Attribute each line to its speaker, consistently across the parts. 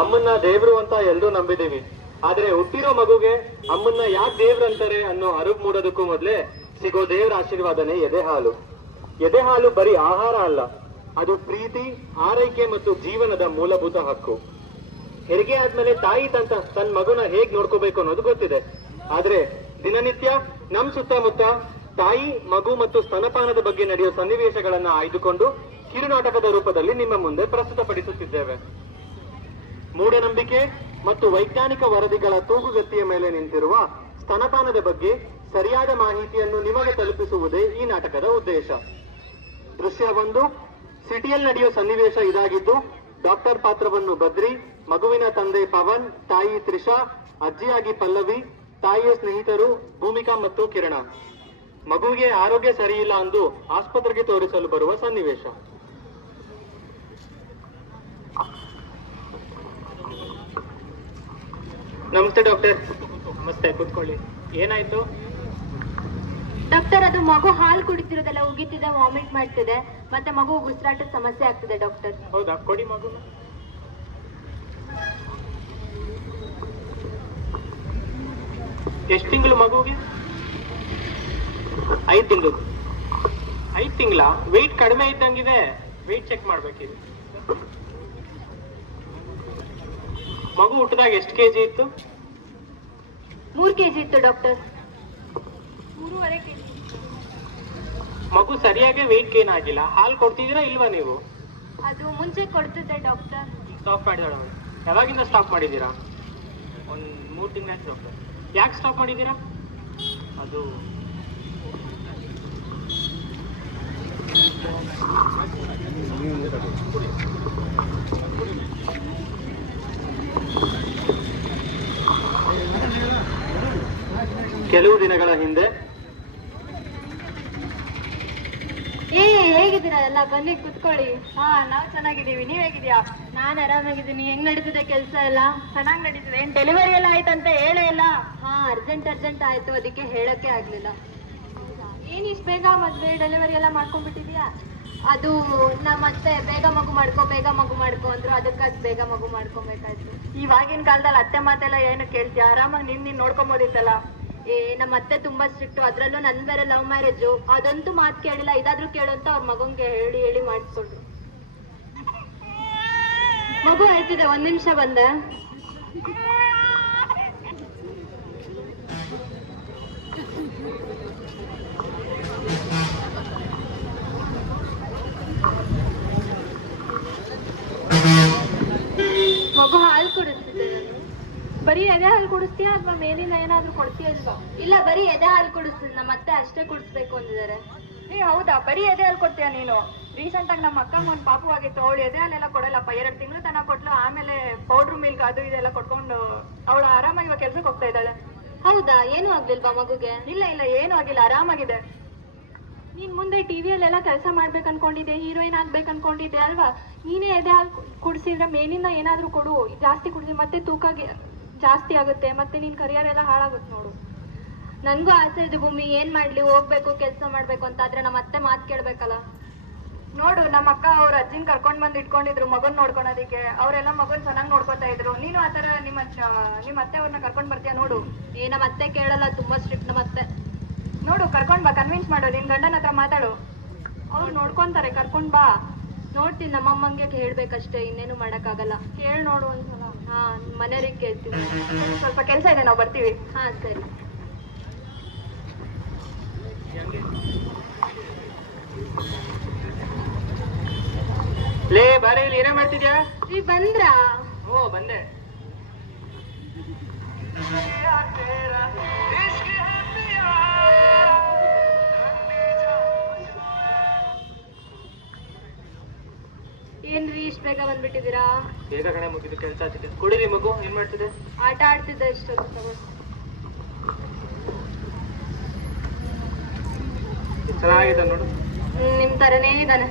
Speaker 1: ಅಮ್ಮನ್ನ ದೇವ್ರು ಅಂತ ಎಲ್ರೂ ನಂಬಿದೀವಿ ಆದ್ರೆ ಹುಟ್ಟಿರೋ ಮಗುಗೆ ಅಮ್ಮನ್ನ ಯಾಕೆ ದೇವ್ರು ಅಂತಾರೆ ಅನ್ನೋ ಅರಿವು ಮೂಡೋದಕ್ಕೂ ಮೊದ್ಲೇ ಸಿಗೋ ದೇವ್ರ ಆಶೀರ್ವಾದನೆ ಎದೆ ಹಾಲು. ಎದೆ ಹಾಲು ಬರೀ ಆಹಾರ ಅಲ್ಲ, ಅದು ಪ್ರೀತಿ, ಆರೈಕೆ ಮತ್ತು ಜೀವನದ ಮೂಲಭೂತ ಹಕ್ಕು. ಹೆರಿಗೆ ಆದ್ಮೇಲೆ ತಾಯಿ ತಂತ ತನ್ನ ಮಗುನ ಹೇಗ್ ನೋಡ್ಕೋಬೇಕು ಅನ್ನೋದು ಗೊತ್ತಿದೆ. ಆದ್ರೆ ದಿನನಿತ್ಯ ನಮ್ ಸುತ್ತಮುತ್ತ ತಾಯಿ, ಮಗು ಮತ್ತು ಸ್ತನಪಾನದ ಬಗ್ಗೆ ನಡೆಯೋ ಸನ್ನಿವೇಶಗಳನ್ನ ಆಯ್ದುಕೊಂಡು ಕಿರುನಾಟಕದ ರೂಪದಲ್ಲಿ ನಿಮ್ಮ ಮುಂದೆ ಪ್ರಸ್ತುತಪಡಿಸುತ್ತಿದ್ದೇವೆ. ಮೂಢನಂಬಿಕೆ ಮತ್ತು ವೈಜ್ಞಾನಿಕ ವರದಿಗಳ ತೂಗುಗತಿಯ ಮೇಲೆ ನಿಂತಿರುವ ಸ್ತನಪಾನದ ಬಗ್ಗೆ ಸರಿಯಾದ ಮಾಹಿತಿಯನ್ನು ನಿಮಗೆ ತಲುಪಿಸುವುದೇ ಈ ನಾಟಕದ ಉದ್ದೇಶ. ದೃಶ್ಯ ಒಂದು ಸಿಟಿಯಲ್ಲಿ ನಡೆಯುವ ಸನ್ನಿವೇಶ ಇದಾಗಿದ್ದು, ಡಾಕ್ಟರ್ ಪಾತ್ರವನ್ನು ಬದ್ರಿ, ಮಗುವಿನ ತಂದೆ ಪವನ್, ತಾಯಿ ತ್ರಿಷಾ, ಅಜ್ಜಿಯಾಗಿ ಪಲ್ಲವಿ, ತಾಯಿಯ ಸ್ನೇಹಿತರು, ಭೂಮಿಕಾ ಮತ್ತು ಕಿರಣ. ಮಗುವಿಗೆ ಆರೋಗ್ಯ ಸರಿಯಿಲ್ಲ ಎಂದು ಆಸ್ಪತ್ರೆಗೆ ತೋರಿಸಲು ಬರುವ ಸನ್ನಿವೇಶ. ನಮಸ್ತೆ ಡಾಕ್ಟರ್. ನಮಸ್ತೆ ಕೂತ್ಕೊಳ್ಳಿ. ಏನಾಯ್ತು?
Speaker 2: ಡಾಕ್ಟರ್ ಅದು ಮಗು ಹಾಲು ಕುಡಿತಿರೋದೆಲ್ಲ ಉಗಿತಿದೆ ವಾಮಿಟ್ ಮಾಡ್ತಿದೆ ಮತ್ತೆ ಮಗು ಉಸಿರಾಟದ ಸಮಸ್ಯೆ ಆಗ್ತಿದೆ ಡಾಕ್ಟರ್.
Speaker 1: ಹೌದಾ? ಕೊಡಿ ಮಗು. ಎಷ್ಟು ತಿಂಗಳು ಮಗುಗೆ? ಐದು ತಿಂಗಳು. ಐದು ತಿಂಗಳ? ವೆಯ್ಟ್ ಕಡಿಮೆ ಇದ್ದಂಗಿದೆ. ವೆಯ್ಟ್ ಚೆಕ್ ಮಾಡ್ಬೇಕಿದೆ. ಮಗು ಹುಟ್ಟಿದಾಗ ಎಷ್ಟು ಕೆಜಿ ಇತ್ತು?
Speaker 2: ಮೂರು ಕೆಜಿ ಇತ್ತು ಡಾಕ್ಟರ್.
Speaker 1: ಮಗು ಸರಿಯಾಗಿ ವೆಯ್ಟ್ ಗೇನ್ ಆಗಿಲ್ಲ. ಹಾಲು ಕೊಡ್ತಿದ್ದೀರಾ ಇಲ್ವಾ ನೀವು?
Speaker 2: ಅದು ಮುಂಚೆ ಕೊಡ್ತಿದ್ದೆ ಡಾಕ್ಟರ್.
Speaker 1: ಸ್ಟಾಪ್ ಮಾಡಿದಾಳ ಯಾವಾಗಿಂದ ಸ್ಟಾಪ್ ಮಾಡಿದ್ದೀರಾ? ಒಂದು ಮೂರು ತಿಂಗಳ ಡಾಕ್ಟರ್. ಯಾಕೆ ಸ್ಟಾಪ್ ಮಾಡಿದ್ದೀರಾ? ಅದು ಕೆಲವು ದಿನಗಳ ಹಿಂದೆ
Speaker 2: ಏ ಹೇಗಿದ್ದೀರಾ? ಎಲ್ಲ ಬನ್ನಿ ಕುತ್ಕೊಳ್ಳಿ. ಹಾ ನಾವ್ ಚೆನ್ನಾಗಿದ್ದೀವಿ. ನೀವ್ ಹೇಗಿದ್ಯಾ ನಾನ್ ಆರಾಮಾಗಿದ್ದೀನಿ. ಹೆಂಗ್ ನಡೀತಿದೆ ಕೆಲಸ ಎಲ್ಲ? ಚೆನ್ನಾಗಿ ನಡೀತಿದೆ. ಏನ್ ಡೆಲಿವರಿ ಎಲ್ಲ ಆಯ್ತಂತ ಹೇಳೇ ಇಲ್ಲ? ಹಾ ಅರ್ಜೆಂಟ್ ಅರ್ಜೆಂಟ್ ಆಯ್ತು. ಅದಕ್ಕೆ ಹೇಳಕ್ಕೆ ಆಗ್ಲಿಲ್ಲ. ಏನ್ ಇಷ್ಟ ಬೇಗ ಮದ್ವೆ ಡೆಲಿವರಿ ಎಲ್ಲ ಮಾಡ್ಕೊಂಡ್ಬಿಟ್ಟಿದ್ಯಾ ಅದು ನಮ್ಮ ಅತ್ತೆ ಬೇಗ ಮಗು ಮಾಡ್ಕೊ ಬೇಗ ಮಗು ಮಾಡ್ಕೊ ಅಂದ್ರು ಅದಕ್ಕಾಗಿ ಬೇಗ ಮಗು ಮಾಡ್ಕೊಬೇಕಾಯ್ತು. ಇವಾಗಿನ ಕಾಲದಲ್ಲಿ ಅತ್ತೆ ಮಾತೆಲ್ಲ ಏನು ಕೇಳ್ತೀಯ? ಆರಾಮಾಗಿ ನಿನ್ ನೀನ್ ನೋಡ್ಕೊಂಬೋದಿತ್ತಲ್ಲ? ಏ, ನಮ್ಮ ಅತ್ತೆ ತುಂಬಾ ಸ್ಟ್ರಿಕ್ಟ್ ಅದ್ರಲ್ಲೂ ನನ್ ಬೇರೆ ಲವ್ ಮ್ಯಾರೇಜು ಅದಂತೂ ಮಾತು ಕೇಳಿಲ್ಲ. ಇದಾದ್ರೂ ಕೇಳು ಅಂತ ಅವ್ರ ಮಗಂಗೆ ಹೇಳಿ ಹೇಳಿ ಮಾಡಿಸ್ಕೊಂಡ್ರು ಮಗು ಹೇಳ್ತಿದೆ ಒಂದ್ ನಿಮಿಷ ಬಂದೆ ಮಗು ಹಾಲು ಕುಡಿಸ್ತಿದ್ದೆ ನಾನು ಬರೀ ಎದೆ ಹಾಲು ಕುಡಿಸ್ತೀಯಾ ಅಥವಾ ಮೇಲಿನ ಏನಾದ್ರೂ ಕೊಡ್ತೀಯ ಇಲ್ವಾ? ಇಲ್ಲ ಬರೀ ಎದೆ ಹಾಲು ಕುಡಿಸ್ತೀನಿ. ನಮ್ಮ ಅತ್ತೆ ಅಷ್ಟೇ ಕುಡಿಸ್ಬೇಕು ಅಂದಿದ್ದಾರೆ.
Speaker 3: ಏ ಹೌದಾ? ಬರೀ ಎದೆ ಹಾಲು ಕೊಡ್ತೀಯ ನೀನು? ರೀಸೆಂಟ್ ಆಗಿ ನಮ್ಮ ಅಕ್ಕ ಒಂದು ಪಾಪು ಆಗಿತ್ತು. ಅವಳು ಎದೆ ಹಾಲೆಲ್ಲ ಕೊಡಲ್ಲಪ್ಪ. ಎರಡು ತಿಂಗಳು ತನ ಕೊಟ್ಲು. ಆಮೇಲೆ ಪೌಡ್ರ್ ಮಿಲ್ಕ್ ಅದು ಇದೆಲ್ಲ ಕೊಟ್ಕೊಂಡು ಅವಳು ಆರಾಮಾಗಿ ಇವಾಗ ಕೆಲ್ಸಕ್ಕೆ ಹೋಗ್ತಾ ಇದ್ದಾಳೆ.
Speaker 2: ಹೌದಾ? ಏನು ಆಗ್ಲಿಲ್ವಾ ಮಗುಗೆ?
Speaker 3: ಇಲ್ಲ ಇಲ್ಲ ಏನು ಆಗಿಲ್ಲ. ಆರಾಮಾಗಿದೆ.
Speaker 2: ನೀನ್ ಮುಂದೆ ಟಿವಿಯಲ್ಲೆಲ್ಲ ಕೆಲಸ ಮಾಡ್ಬೇಕು ಅನ್ಕೊಂಡಿದ್ದೆ ಹೀರೋಯಿನ್ ಆಗ್ಬೇಕು ಅನ್ಕೊಂಡಿದ್ದೆ ಅಲ್ವಾ? ನೀನೇ ಎದೆ ಹಾಲು ಕುಡಿಸಿದ್ರೆ ಮೇಲಿಂದ ಏನಾದ್ರೂ ಕೊಡು. ಜಾಸ್ತಿ ಕುಡಿಸಿ ಮತ್ತೆ ತೂಕ ಜಾಸ್ತಿ ಆಗುತ್ತೆ ಮತ್ತೆ ನಿನ್ ಕರಿಯರ್ ಎಲ್ಲ ಹಾಳಾಗುತ್ತೆ ನೋಡು. ನನ್ಗೂ ಆಸೆ ಇದೆ ಭೂಮಿ, ಏನ್ ಮಾಡ್ಲಿ, ಹೋಗ್ಬೇಕು, ಕೆಲಸ ಮಾಡ್ಬೇಕು ಅಂತ ಆದ್ರೆ ನಮ್ಮ ಅತ್ತೆ ಮಾತು ಕೇಳ್ಬೇಕಲ್ಲ.
Speaker 3: ನೋಡು, ನಮ್ಮ ಅಕ್ಕ ಅವ್ರ ಅಜ್ಜಿನ ಕರ್ಕೊಂಡ್ ಬಂದು ಇಟ್ಕೊಂಡಿದ್ರು, ಮಗನ್ ನೋಡ್ಕೊಳೋದಕ್ಕೆ. ಅವರೆಲ್ಲ ಮಗನ್ ಚೆನ್ನಾಗಿ ನೋಡ್ಕೊತಾ ಇದ್ರು. ನೀನು ಆತರ ನಿಮ್ಮ ನಿಮ್ಮ ಅತ್ತೆ ಅವ್ರನ್ನ ಕರ್ಕೊಂಡ್ ಬರ್ತೀಯ ನೋಡು.
Speaker 2: ಏ, ನಮ್ಮ ಅತ್ತೆ ಕೇಳಲ್ಲ, ತುಂಬಾ ಸ್ಟ್ರಿಕ್ಟ್ ನಮ್ಮ ಅತ್ತೆ.
Speaker 3: ನೋಡು, ಕರ್ಕೊಂಡ್ ಬಾ ಕನ್ವಿನ್ಸ್ ಮಾಡು, ನಿನ್ ಗಂಡನ ಹತ್ರ ಮಾತಾಡು. ಅವ್ರು ನೋಡ್ಕೊಂತಾರೆ, ಕರ್ಕೊಂಡ್ ಬಾ.
Speaker 2: ನೋಡ್ತೀನಿ, ನಮ್ಮಮ್ಮಂಗೆ ಹೇಳ್ಬೇಕಷ್ಟೇ ಇನ್ನೇನು ಮಾಡಕ್ಕಾಗಲ್ಲ.
Speaker 3: ಕೇಳ್ ನೋಡು ಒಂದ್ಸಲ.
Speaker 2: ಹಾ ಮನೆಯವ್ರಿಗೆ ಕೇಳ್ತೀನಿ
Speaker 3: ಸ್ವಲ್ಪ ಕೆಲಸ ಇದೆ ನಾವು ಬರ್ತೀವಿ.
Speaker 2: ಹಾ ಸರಿ.
Speaker 1: ಲೇ ಬಾರೆ ಇಲ್ಲಿ ಏನೇ ಮಾಡ್ತಿದ್ಯಾ?
Speaker 2: ಈ ಬಂದ್ರಾ?
Speaker 1: ಓ ಬಂದೆ.
Speaker 2: ಬಂದ್ಬಿಟ್ಟಿದ್ದೀರಾ?
Speaker 1: ಬೇಗ ಕಣೆ ಮುಗಿದು ಕೆಲಸ ಆಗ್ತಿದೆ ಕುಡಿರಿ ಮಗು ಏನ್ ಮಾಡ್ತಿದೆ?
Speaker 2: ಆಟ ಆಡ್ತಿದ್ದೆ ಇಷ್ಟೊತ್ತು ತಗೋ.
Speaker 1: ಚೆನ್ನಾಗಿದೆ ನೋಡು.
Speaker 2: ನಿಮ್ ತರನೇ ಇದ್ದಾನೆ.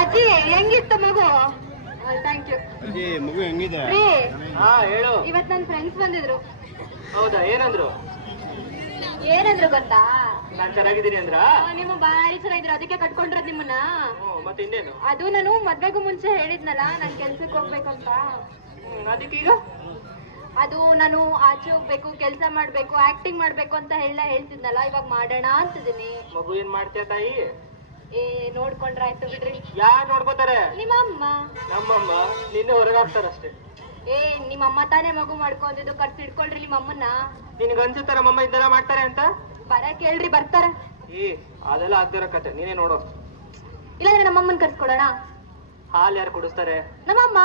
Speaker 2: ಅಜ್ಜಿ. ಹೆಂಗಿತ್ತು ಮಗು? ಥ್ಯಾಂಕ್ ಯು
Speaker 4: ಅಜ್ಜಿ ಮಗು ಹೆಂಗಿದೆ?
Speaker 2: ರೀ.
Speaker 1: ಹಾ ಹೇಳು.
Speaker 2: ಇವತ್ತು ನನ್ನ ಫ್ರೆಂಡ್ಸ್ ಬಂದಿದ್ರು.
Speaker 1: ಹೌದಾ ಏನಂದ್ರು?
Speaker 2: ಏನಂದ್ರು ಗೊತ್ತಾ?
Speaker 5: ನಾನ್ ಚೆನ್ನಾಗಿದ್ದೀನಿ ಅಂದ್ರ?
Speaker 2: ನಿಮ್ಮ ಬಾರಿ ಚೆನ್ನಾಗಿದ್ರು ಅದಕ್ಕೆ ಕಟ್ಕೊಂಡ್ರದ್ ನಿಮ್ಮನ್ನ.
Speaker 5: ಮತ್ತೆ ಇನ್ನೇನು?
Speaker 2: ಅದು ನಾನು ಮದ್ವೆಗೂ ಮುಂಚೆ ಹೇಳಿದ್ನಲ್ಲ ನಾನ್ ಕೆಲ್ಸಕ್ಕೆ ಹೋಗ್ಬೇಕಂತ.
Speaker 5: ಅದಕ್ಕೀಗ
Speaker 2: ಅದು ನಾನು ಆಚೆ ಹೋಗ್ಬೇಕು ಕೆಲಸ ಮಾಡ್ಬೇಕು ಆಕ್ಟಿಂಗ್ ಮಾಡ್ಬೇಕು ಅಂತ ಹೇಳ ಹೇಳ್ತಿದ್ನಲ್ಲ ಇವಾಗ ಮಾಡೋಣ ಅಂತಿದ್ದೀನಿ.
Speaker 5: ಮಗು ಏನ್ ಮಾಡ್ತೀಯ ತಾಯಿ?
Speaker 2: ಏ ನೋಡ್ಕೊಂಡ್ರೆ ಆಯ್ತು ಬಿಡ್ರಿ.
Speaker 5: ಯಾರ್ ನೋಡ್ಕೋತಾರೆ?
Speaker 2: ನಿಮ್ಮ ಅಮ್ಮ
Speaker 5: ನಮ್ಮಮ್ಮ? ನಿನ್ನೆ ಹೊರಗಾಗ್ತಾರಷ್ಟೇ
Speaker 2: ಏ ನಿಮ್ಮ ಅಮ್ಮ ತಾನೇ ಮಗು ಮಾಡ್ಕೊಂಡಿದ್ದು ಕರ್ಸಿ ಇಟ್ಕೊಳ್ರಿ ನಿಮ್ಮ ಅಮ್ಮನ್ನ
Speaker 5: ನಿನ್ಗೆ ಅನ್ಸುತ್ತಾರ ನಮ್ಮಮ್ಮ ಇದೆಲ್ಲ ಮಾಡ್ತಾರೆ ಅಂತ?
Speaker 2: ಬರ ಕೇಳ್ರಿ ಬರ್ತಾರ.
Speaker 5: ಏ ಅದೆಲ್ಲ ಆಗ್ದಿರೋ ಕತೆ ನೀನೇ ನೋಡು.
Speaker 2: ಇಲ್ಲಾಂದ್ರೆ ನಮ್ಮಮ್ಮನ್ ಕರ್ಸ್ಕೊಡೋಣ?
Speaker 5: ಹಾಲು ಯಾರು ಕುಡಿಸ್ತಾರೆ?
Speaker 2: ನಮ್ಮಮ್ಮ.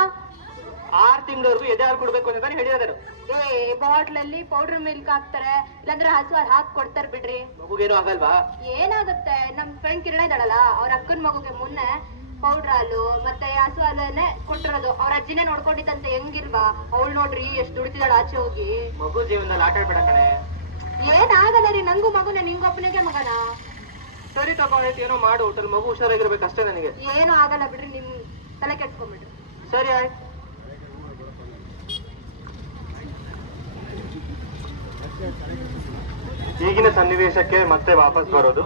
Speaker 5: ಆರ್ ತಿಂಗಳವರೆಗೂ ಎದೆ ಹಾಲು ಕೊಡ್ಬೇಕು ಅಂತ ಹೇಳಿದಾರೆ
Speaker 2: ಏ ಬಾಟ್ಲಲ್ಲಿ ಪೌಡರ್ ಮಿಲ್ಕ್ ಹಾಕ್ತಾರೆ ಇಲ್ಲಾಂದ್ರೆ ಹಸು ಹಾಲು ಹಾಕಿ ಕೊಡ್ತಾರೆ ಬಿಡ್ರಿ.
Speaker 5: ಮಗುಗೇನು ಆಗಲ್ವಾ?
Speaker 2: ಏನಾಗುತ್ತೆ? ನಮ್ ಫ್ರೆಂಡ್ ಕಿರಣ ಇದ್ದಾಳಲ್ಲ ಅವ್ರ ಅಕ್ಕನ ಮಗುಗೆ ಮೊನ್ನೆ ಪೌಡರ್ ಹಾಲು ಮತ್ತೆ ಹಸು ಹಾಲನ್ನೇ ಕೊಟ್ಟಿರೋದು. ಅವ್ರ ಅಜ್ಜಿನೇ ನೋಡ್ಕೊಂಡಿದ್ದಂತೆ ಹೆಂಗಿಲ್ವಾ? ಅವಳು ನೋಡ್ರಿ ಎಷ್ಟು ದುಡಿತಿದ್ದಾಳ ಆಚೆ ಹೋಗಿ.
Speaker 5: ಮಗು ಜೀವನದಲ್ಲಿ ಆಟ ಆಡ್ಬೇಡ ಕಣೆ.
Speaker 2: ಏನಾಗಲ್ಲ ರೀ ನಂಗೂ ಮಗುನ ನಿಂಗೊಬ್ಬನಿಗೆ ಮಗನ?
Speaker 5: ಸರಿ ತಗೋ ಆಯ್ತು ಏನೋ ಮಾಡು ಹೋಟೆಲ್ ಮಗು ಹುಷಾರಾಗಿರ್ಬೇಕು ಅಷ್ಟೇ ನನಗೆ.
Speaker 2: ಏನು ಆಗಲ್ಲ ಬಿಡ್ರಿ ನಿಮ್ ತಲೆ ಕೆಡ್ಸ್ಕೊಂಬಿಡ್ರಿ.
Speaker 5: ಸರಿ ಆಯ್ತು. ಈಗಿನ ಸನ್ನಿವೇಶಕ್ಕೆ ಮತ್ತೆ ವಾಪಸ್ ಬರೋದು.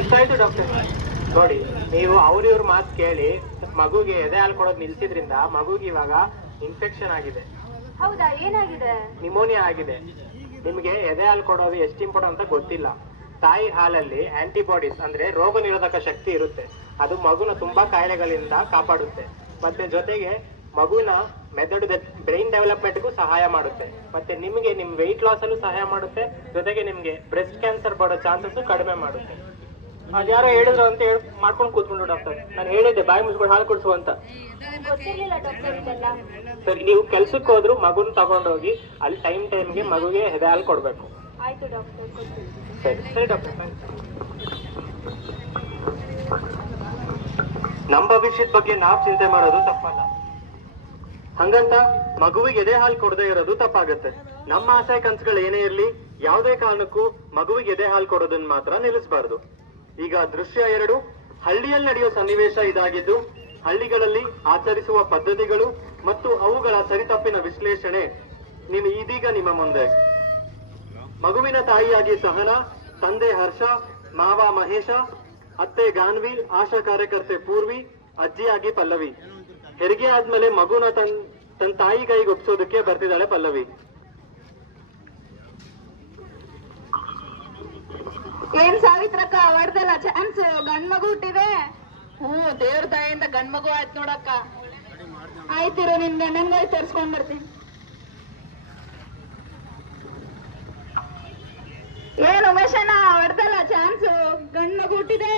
Speaker 5: ಇಷ್ಟಾಯ್ತು ಡಾಕ್ಟರ್. ನೋಡಿ ನೀವು ಅವ್ರಿವ್ರ ಮಾತು ಕೇಳಿ ಮಗುಗೆ ಎದೆ ಹಾಲು ಕೊಡೋದು ನಿಲ್ಸಿದ್ರಿಂದ ಮಗುಗೆ ಇವಾಗ ಇನ್ಫೆಕ್ಷನ್ ಆಗಿದೆ.
Speaker 2: ಹೌದಾ? ಏನಾಗಿದೆ?
Speaker 5: ನಿಮೋನಿಯಾ ಆಗಿದೆ. ನಿಮಗೆ ಎದೆ ಹಾಲು ಕೊಡೋದು ಎಷ್ಟು ಇಂಪಾರ್ಟೆಂಟ್ ಅಂತ ಗೊತ್ತಿಲ್ಲ. ತಾಯಿ ಹಾಲಲ್ಲಿ ಆಂಟಿಬಾಡೀಸ್ ಅಂದ್ರೆ ರೋಗ ನಿರೋಧಕ ಶಕ್ತಿ ಇರುತ್ತೆ. ಅದು ಮಗುನ ತುಂಬಾ ಕಾಯಿಲೆಗಳಿಂದ ಕಾಪಾಡುತ್ತೆ. ಮತ್ತೆ ಜೊತೆಗೆ ಮಗುನ ಮೆದಡು ಬ್ರೈನ್ ಡೆವಲಪ್ಮೆಂಟ್ಗೂ ಸಹಾಯ ಮಾಡುತ್ತೆ. ಮತ್ತೆ ನಿಮಗೆ ನಿಮ್ ವೆಯ್ಟ್ ಲಾಸ್ ಅಲ್ಲೂ ಸಹಾಯ ಮಾಡುತ್ತೆ. ಜೊತೆಗೆ ನಿಮ್ಗೆ ಬ್ರೆಸ್ಟ್ ಕ್ಯಾನ್ಸರ್ ಬರೋ ಚಾನ್ಸಸ್ ಕಡಿಮೆ ಮಾಡುತ್ತೆ. ಅದ್ಯಾರೋ ಹೇಳಿದ್ರು ಅಂತ ಹೇಳಿ ಮಾಡ್ಕೊಂಡು ಕೂತ್ಕೊಂಡು ಡಾಕ್ಟರ್. ನಾನು ಹೇಳಿದ್ದೆ ಬಾಯಿ ಮುಚ್ಕೊಂಡು ಹಾಲು ಕುಡಿಸು ಅಂತ. ಸರಿ ನೀವು ಕೆಲ್ಸಕ್ಕೆ ಹೋದ್ರು ಮಗುನ ತಗೊಂಡೋಗಿ ಅಲ್ಲಿ ಟೈಮ್ ಟೈಮ್ಗೆ ಮಗುಗೆ ಎದೆ ಹಾಲು ಕೊಡ್ಬೇಕು.
Speaker 2: ನಮ್ ಡಾಕ್ಟರ್ ಕೊಡ್ತೀನಿ.
Speaker 5: ಸರಿ. ಸರಿ ಡಾಕ್ಟರ್ ನಮ್ಮ ಭವಿಷ್ಯದ ಬಗ್ಗೆ ನಾವ್ ಚಿಂತೆ ಮಾಡೋದು ತಪ್ಪಲ್ಲ. ಹಂಗಂತ ಮಗುವಿಗೆ ಎದೆ ಹಾಲು ಕೊಡದೇ ಇರೋದು ತಪ್ಪಾಗತ್ತೆ. ನಮ್ಮ ಆಸೆ ಕನ್ಸುಗಳು ಏನೇ ಇರಲಿ ಯಾವುದೇ ಕಾರಣಕ್ಕೂ ಮಗುವಿಗೆ ಎದೆ ಹಾಲು ಕೊಡೋದನ್ನ ಮಾತ್ರ ನಿಲ್ಲಿಸಬಾರ್ದು. ಈಗ ದೃಶ್ಯ ಎರಡು, ಹಳ್ಳಿಯಲ್ಲಿ ನಡೆಯುವ ಸನ್ನಿವೇಶ ಇದಾಗಿದ್ದು, ಹಳ್ಳಿಗಳಲ್ಲಿ ಆಚರಿಸುವ ಪದ್ಧತಿಗಳು ಮತ್ತು ಅವುಗಳ ಸರಿತಪ್ಪಿನ ವಿಶ್ಲೇಷಣೆ ನೀವು ಇದೀಗ ನಿಮ್ಮ ಮುಂದೆ. ಮಗುವಿನ ತಾಯಿಯಾಗಿ ಸಹನ, ತಂದೆ ಹರ್ಷ, ಮಾವ ಮಹೇಶ, ಅತ್ತೆ ಗಾನ್ವಿ ಆಶಾ ಕಾರ್ಯಕರ್ತೆ ಪೂರ್ವಿ, ಅಜ್ಜಿಯಾಗಿ ಪಲ್ಲವಿ. ಹೆರಿಗೆ ಆದ್ಮೇಲೆ ಮಗುನ ತನ್ ತನ್ನ ತಾಯಿ ಕೈಗೆ ಒಪ್ಪಿಸೋದಕ್ಕೆ ಬರ್ತಿದ್ದಾಳೆ ಪಲ್ಲವಿ.
Speaker 6: ಏನ್ ಸಾವಿತ್ರಕ್ಕ ಅವರ್ದೆಲ್ಲ ಚಾನ್ಸ್ ಗಂಡ್ ಮಗು ಹುಟ್ಟಿದೆ ಹ್ಮ್ ದೇವ್ರ ದಯಿಂದ ಗಂಡ್ ಮಗು ಆಯ್ತು ನೋಡಕ್ಕ. ಆಯ್ತಿರು ನಿನ್ ಗಂಡಂಗ ತರ್ಸ್ಕೊಂಡ್ ಬರ್ತೀನಿ. ಏನ್ ಉಮೇಶಣ್ಣ ಹೊಡ್ದಲ್ಲ ಚಾನ್ಸ್ ಗಂಡ್ ಮಗು ಹುಟ್ಟಿದೆ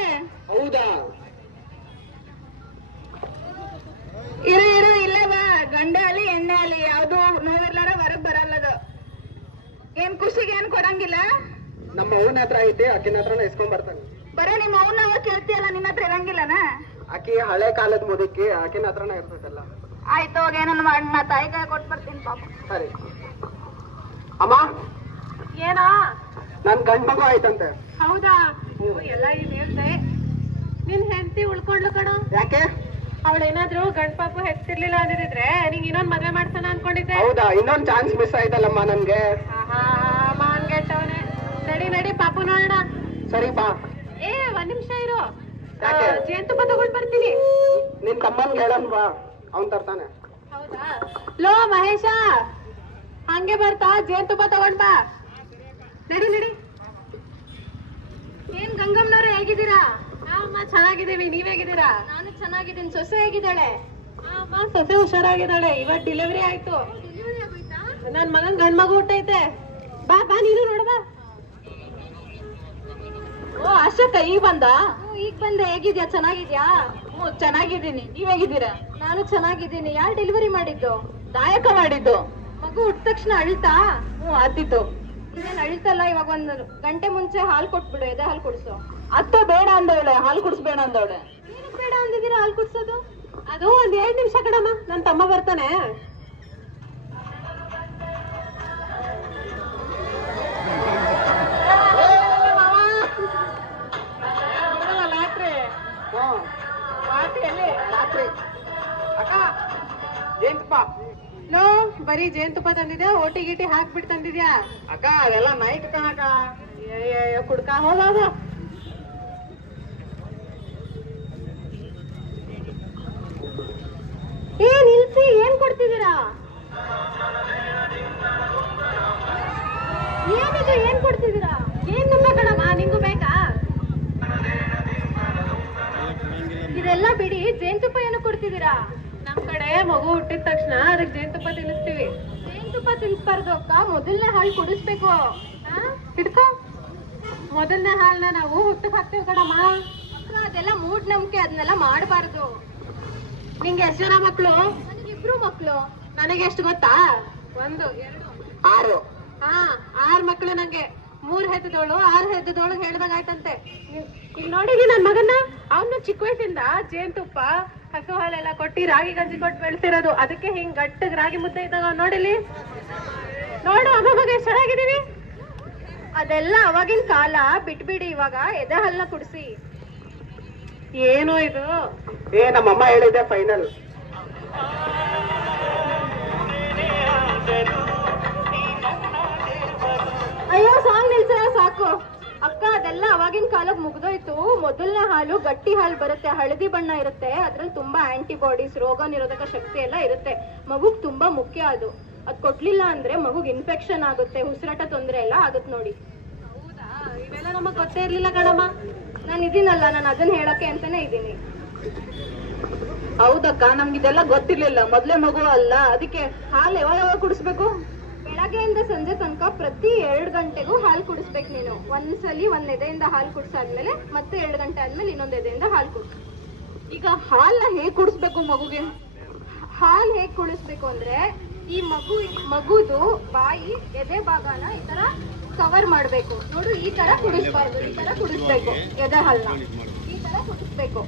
Speaker 5: ಹೌದಾ?
Speaker 6: ಇರು ಇರು ಇಲ್ಲೇ ಬಾ. ಗಂಡೆ ಅಲ್ಲಿ ಎಣ್ಣೆ ಅಲ್ಲಿ. ಯಾವ್ದು ನೋವಿರ್ಲಾರ ಹೊರಗ್ ಬರಲ್ಲದು. ಏನ್ ಖುಷಿಗೆ ಏನ್ ಕೊಡಂಗಿಲ್ಲ?
Speaker 5: ನಮ್ಮ ಅವನ ಹತ್ರ ಐತೆ ಆಕಿನ ಹತ್ರನ ಇಸ್ಕೊಂಡ್ ಬರ್ತಾನೆ.
Speaker 6: ಬರೇ ನಿಮ್ಮ ಅವನ ಕೇಳ್ತಿಯಲ್ಲ ನಿನ್ನ ಹತ್ರ ಇರಂಗಿಲ್ಲನ?
Speaker 5: ಆಕಿ ಹಳೆ ಕಾಲದ ಮುದುಕಿ ಆಕಿನ ಹತ್ರನ ಇರ್ತೈತಲ್ಲ
Speaker 6: ಆಯ್ತು ಹೋಗಿ ಏನನ್ನ ಮಾಡಿ ನಾ ತಾಯಿ ಕೈ ಕೊಟ್ಟು ಬರ್ತೀನಿ ಪಾಪ.
Speaker 5: ಸರಿ. ಅಮ್ಮ?
Speaker 6: ಏನಾ?
Speaker 5: ನನ್ ಗಂಡ್ ಮಗು ಆಯ್ತಂತೆ.
Speaker 6: ಹೌದಾ? ಎಲ್ಲ ಏನ್ ಹೇಳ್ದೆ. ನಿನ್ ಹೆಂಡತಿ ಉಳ್ಕೊಂಡ್ಲು ಕಣ.
Speaker 5: ಯಾಕೆ?
Speaker 6: ಅವಳೇನಾದ್ರೂ ಗಂಡ್ ಪಾಪ ಹೆತ್ತಿರ್ಲಿಲ್ಲ ಅಂದಿದ್ರೆ ನಿಂಗೆ ಇನ್ನೊಂದ್ ಮದ್ವೆ ಮಾಡ್ತಾನ ಅನ್ಕೊಂಡಿದ್ದೆ.
Speaker 5: ಹೌದಾ ಇನ್ನೊಂದ್ ಚಾನ್ಸ್ ಮಿಸ್ ಆಯ್ತಲ್ಲಮ್ಮ ನನ್ಗೆ.
Speaker 6: ನಡಿ ನಡಿ ಪಾಪು ನೋಡೋಣ
Speaker 5: ಸರಿ ಬಾ.
Speaker 6: ಏ ಒಂದ್ ನಿಮಿಷ ಇರು.
Speaker 5: ಯಾಕೆ?
Speaker 6: ಜೇನ್ತುಪ್ಪ ತಗೊಂಡ್ ಬರ್ತೀನಿ.
Speaker 5: ನಿನ್ ತಮ್ಮನ್ ಹೇಳನ್ ಬಾ. ಅವನ್ ತರ್ತಾನೆ.
Speaker 6: ಹೌದಾ? ಲೋ ಮಹೇಶ. ಹಂಗೆ ಬರ್ತಾ ಜೇನ್ತುಪ್ಪ ತಗೊಂಡ್ ಬಾ. ನಡಿ ನಡಿ. ಏನ್ ಗಂಗಮ್ಮನವ್ರೆ ಹೇಗಿದ್ದೀರಾ? ಅಮ್ಮ ಚೆನ್ನಾಗಿದ್ದೀವಿ ನೀವ್ ಹೇಗಿದ್ದೀರಾ?
Speaker 2: ನಾನು ಚೆನ್ನಾಗಿದ್ದೀನಿ. ಸೊಸೆ ಹೇಗಿದ್ದಾಳೆ?
Speaker 6: ಅಮ್ಮ ಸೊಸೆ ಹುಷಾರಾಗಿದ್ದಾಳೆ. ಇವತ್ ಡೆಲಿವರಿ ಆಯ್ತು. ನನ್ ಮಗನ್ ಗಂಡ್ ಮಗು ಹುಟ್ಟೈತೆ. ಬಾ ಬಾ ನೀನು ನೋಡ ಬಾ. ಓ, ಅಶೋಕ, ಈಗ ಬಂದ?
Speaker 2: ಈಗ ಬಂದೆ. ಹೇಗಿದ್ಯಾ? ಚೆನ್ನಾಗಿದ್ಯಾ?
Speaker 6: ಹ್ಞೂ, ಚೆನ್ನಾಗಿದ್ದೀನಿ. ನೀವ್ ಹೇಗಿದ್ದೀರಾ?
Speaker 2: ನಾನು ಚೆನ್ನಾಗಿದ್ದೀನಿ. ಯಾರು ಡೆಲಿವರಿ ಮಾಡಿದ್ದು?
Speaker 6: ದಾಯಕ ಮಾಡಿದ್ದು.
Speaker 2: ಮಗು ಹುಟ್ಟ ತಕ್ಷಣ ಅಳ್ತಾ?
Speaker 6: ಹ್ಞೂ ಆತಿತ್ತು
Speaker 2: ಇನ್ನೇನು ಅಳ್ತಲ್ಲ, ಇವಾಗ ಒಂದು ಗಂಟೆ ಮುಂಚೆ ಹಾಲು ಕೊಟ್ಬಿಡು. ಎದೆ ಹಾಲು ಕುಡಿಸು.
Speaker 6: ಅತ್ತ ಬೇಡ ಅಂದವಳೆ. ಹಾಲು ಕುಡಿಸ್ಬೇಡ ಅಂದವಳೆ.
Speaker 2: ಏನಕ್ಕೆ ಬೇಡ ಅಂದಿದ್ದೀರಾ ಹಾಲು ಕುಡಿಸೋದು?
Speaker 6: ಅದು ಒಂದ್ ಎರಡ್ ನಿಮಿಷ ಕಡಮ್ಮ ನನ್ನ ತಮ್ಮ ಬರ್ತಾನೆ.
Speaker 7: ಬರೀ ಜೇನುತುಪ್ಪ ತಂದಿದ್ಯಾ? ಓಟಿ ಗೀಟಿ ಹಾಕ್ಬಿಟ್ಟು ತಂದಿದ್ಯಾ?
Speaker 1: ಅಕ್ಕ ಅದೆಲ್ಲ ನೈಟ್ ಕಣಕ
Speaker 7: ಕುಡ್ಕ ಹೋಗ. ಅಕ್ಕ ಮೊದಲನೇ ಹಾಲು ಕುಡಿಸ್ಬೇಕು. ಹಿಡ್ಕೋ. ಮೊದಲನೇ ಹಾಲನ್ನ ನಾವು ಹುಟ್ಟಕ್ ಹಾಕ್ತೇವೆ ಕಣಮ್ಮ. ಅದೆಲ್ಲ ಮೂಡ್ ನಂಬಿಕೆ ಅದನ್ನೆಲ್ಲ ಮಾಡಬಾರ್ದು. ನಿಂಗೆ ಎಷ್ಟು ಜನ ಮಕ್ಕಳು ಇಬ್ರು ಮಕ್ಕಳು ನನಗೆ ಎಷ್ಟು ಗೊತ್ತಾ? ಒಂದು ಎರಡು.
Speaker 1: ಆರು.
Speaker 7: ಹಾ ಆರು ಮಕ್ಕಳು ನಂಗೆ. ಮೂರ್ ಹೆದ್ದದೋಳು ಆರು ಹೆದ್ದದೋಳು ಹೇಳ್ದಾಗಾಯ್ತಂತೆ ನೋಡಿ ನನ್ ಮಗನ್ನ. ಅವನು ಚಿಕ್ಕ ವಯಸ್ಸಿಂದ ಜೇನ್ತುಪ್ಪ ಹಸು ಹಾಲೆಲ್ಲ ಕೊಟ್ಟಿ ರಾಗಿ ಗಂಜಿ ಕೊಟ್ಟು ಬೆಳೆಸಿರೋದು. ಅದಕ್ಕೆ ಹಿಂಗ್ ಗಟ್ಟಗ್ ರಾಗಿ ಮುದ್ದೆ ಇದ್ದಾಗ ನೋಡಿಲಿ ನೋಡು ಅಮ್ಮ ಮಗ ಎಷ್ಟ್ ಅದೆಲ್ಲ ಅವಾಗಿನ ಕಾಲ ಬಿಟ್ಬಿಡಿ ಇವಾಗ ಎದೆ ಹಲ್ಲ ಕುಡಿಸಿ. ಏನೋ ಇದು.
Speaker 1: ಏ ನಮ್ಮಮ್ಮ ಹೇಳಿದೆ ಫೈನಲ್.
Speaker 7: ಅಯ್ಯೋ ಸಾಂಗ್ ನಿಲ್ಸಲ್ಲ ಸಾಕು. ಅಕ್ಕ ಅದೆಲ್ಲ ಅವಾಗಿನ ಕಾಲಕ್ಕೆ ಮುಗ್ದೋಯ್ತು. ಮೊದಲನೇ ಹಾಲು ಗಟ್ಟಿ ಹಾಲು ಬರುತ್ತೆ ಹಳದಿ ಬಣ್ಣ ಇರುತ್ತೆ. ಅದ್ರಲ್ಲಿ ತುಂಬಾ ಆಂಟಿಬಾಡೀಸ್ ರೋಗ ನಿರೋಧಕ ಶಕ್ತಿ ಎಲ್ಲ ಇರುತ್ತೆ. ಮಗುಗ್ ತುಂಬಾ ಮುಖ್ಯ ಅದು. ಅದ್ ಕೊಟ್ಲಿಲ್ಲ ಅಂದ್ರೆ ಮಗುಗೆ ಇನ್ಫೆಕ್ಷನ್ ಆಗುತ್ತೆ ಉಸಿರಾಟ ತೊಂದ್ರೆ ಎಲ್ಲ ಆಗುತ್ತೆ ನೋಡಿ. ಹೌದಾ? ಇವೆಲ್ಲ ನಮಗ್ ಗೊತ್ತೇ ಇರ್ಲಿಲ್ಲ ಕಣಮ್ಮ. ನಾನು ಇದೀನಲ್ಲ ನಾನು ಅದನ್ನ ಹೇಳಕ್ಕೆ ಅಂತಾನೆ ಇದ್ದೀನಿ.
Speaker 6: ಹೌದಕ್ಕ ನಮ್ಗಿದೆಲ್ಲ ಗೊತ್ತಿರ್ಲಿಲ್ಲ. ಮೊದ್ಲೇ ಮಗು ಅಲ್ಲ ಅದಕ್ಕೆ ಹಾಲು ಯಾವಾಗ ಯಾವಾಗ ಕುಡಿಸ್ಬೇಕು?
Speaker 7: ಬೆಳಗ್ಗೆಯಿಂದ ಸಂಜೆ ತನಕ ಪ್ರತಿ ಎರಡು ಗಂಟೆಗೂ ಹಾಲು ಕುಡಿಸ್ಬೇಕು ನೀನು. ಒಂದ್ಸಲಿ ಒಂದ್ ಎದೆಯಿಂದ ಹಾಲು ಕುಡಿಸಾದ್ಮೇಲೆ ಮತ್ತೆ ಎರಡು ಗಂಟೆ ಆದ್ಮೇಲೆ ಇನ್ನೊಂದ್ ಎದೆಯಿಂದ ಹಾಲು ಕುಡಿಸ್.
Speaker 6: ಈಗ ಹಾಲ್ನ ಹೇಗ್ ಕುಡಿಸ್ಬೇಕು ಮಗುಗೆ?
Speaker 7: ಹಾಲು ಹೇಗ್ ಕುಡಿಸ್ಬೇಕು ಅಂದ್ರೆ ಈ ಮಗು, ಮಗುದು ಬಾಯಿ, ಎದೆ ಭಾಗನ ಈ ತರ ಕವರ್ ಮಾಡ್ಬೇಕು. ನೋಡು, ಈ ತರ ಕುಡಿಸ್ಬಾರ್ದು, ಈ ತರ ಕುಡಿಸ್ಬೇಕು. ಎದೆ ಹಲ್ಲ. ಈ ತರ ಕುಡಿಸ್ಬೇಕು.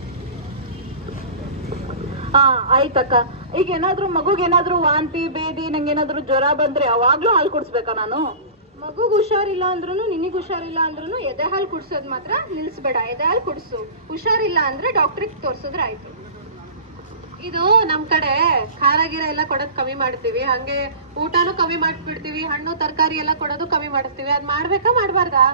Speaker 6: ಹಾ ಆಯ್ತಕ್ಕ. ಈಗ ಏನಾದ್ರು ಮಗುಗೆ ಏನಾದ್ರು ವಾಂತಿ, ಬೇದಿ, ನಂಗೇನಾದ್ರೂ ಜ್ವರ ಬಂದ್ರೆ ಅವಾಗ್ಲೂ ಹಾಲು ಕುಡಿಸ್ಬೇಕಾ ನಾನು?
Speaker 7: ಮಗುಗ್ ಹುಷಾರಿಲ್ಲ ಅಂದ್ರೂ ನಿನಗ್ ಹುಷಾರಿಲ್ಲ ಅಂದ್ರೂ ಎದೆ ಹಾಲು ಕುಡ್ಸೋದ್ ಮಾತ್ರ ನಿಲ್ಸ್ಬೇಡ. ಎದೆ ಹಾಲು ಕುಡ್ಸು. ಹುಷಾರಿಲ್ಲ ಅಂದ್ರೆ ಡಾಕ್ಟ್ರಿಗೆ ತೋರ್ಸಿದ್ರೆ ಆಯ್ತು. ಇದು ನಮ್ ಕಡೆ ಖಾರ ಗೀರ ಎಲ್ಲ ಕೊಡೋದ್ ಕಮ್ಮಿ ಮಾಡ್ತೀವಿ. ಹಂಗೆ ಊಟನೂ ಕಮ್ಮಿ ಮಾಡ್ಬಿಡ್ತೀವಿ, ಹಣ್ಣು, ತರಕಾರಿ ಎಲ್ಲ ಕೊಡೋದು ಕಮ್ಮಿ ಮಾಡ್ತೀವಿ ಅದ್ ಮಾಡ್ಬೇಕಾ ಮಾಡ್ಬಾರ್ದಾ?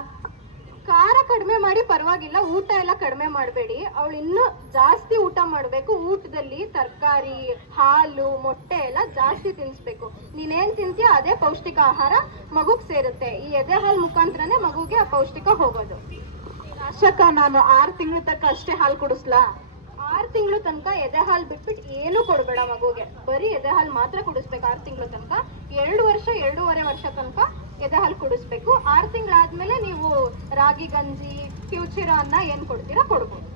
Speaker 7: ಖಾರ ಕಡಿಮೆ ಮಾಡಿ ಪರವಾಗಿಲ್ಲ, ಊಟ ಎಲ್ಲ ಕಡಿಮೆ ಮಾಡಬೇಡಿ. ಅವಳು ಇನ್ನೂ ಜಾಸ್ತಿ ಊಟ ಮಾಡಬೇಕು, ಊಟದಲ್ಲಿ ತರಕಾರಿ, ಹಾಲು, ಮೊಟ್ಟೆ ಎಲ್ಲ ಜಾಸ್ತಿ ತಿನ್ಸ್ಬೇಕು. ನೀನೇನ್ ತಿಂತೀಯ ಅದೇ ಪೌಷ್ಟಿಕ ಆಹಾರ ಮಗುಗ್ ಸೇರುತ್ತೆ. ಈ ಎದೆ ಹಾಲು ಮುಖಾಂತರನೇ ಮಗುಗೆ ಆ ಪೌಷ್ಟಿಕ ಹೋಗೋದು.
Speaker 6: ಅಷ್ಟಕ್ಕ ನಾನು ಆರು ತಿಂಗಳ ತನಕ ಅಷ್ಟೇ ಹಾಲು ಕುಡಿಸ್ಲಾ?
Speaker 7: ಆರ್ ತಿಂಗಳು ತನಕ ಎದೆ ಹಾಲು ಬಿಟ್ಬಿಟ್ಟು ಏನು ಕೊಡಬೇಡ ಮಗುಗೆ. ಬರೀ ಎದೆ ಹಾಲು ಮಾತ್ರ ಕುಡಿಸ್ಬೇಕು ಆರ್ ತಿಂಗಳು ತನಕ. ಎರಡು ವರ್ಷ ಎರಡೂವರೆ ವರ್ಷ ತನಕ ಎದೆ ಹಾಲು ಕುಡಿಸ್ಬೇಕು. ಆರ್ ತಿಂಗಳಾದ್ಮೇಲೆ ನೀವು ರಾಗಿ ಗಂಜಿ ಕಿವುಚಿರೋ ಅನ್ನ ಏನ್ ಕೊಡ್ತೀರಾ ಕೊಡ್ಬೋದು.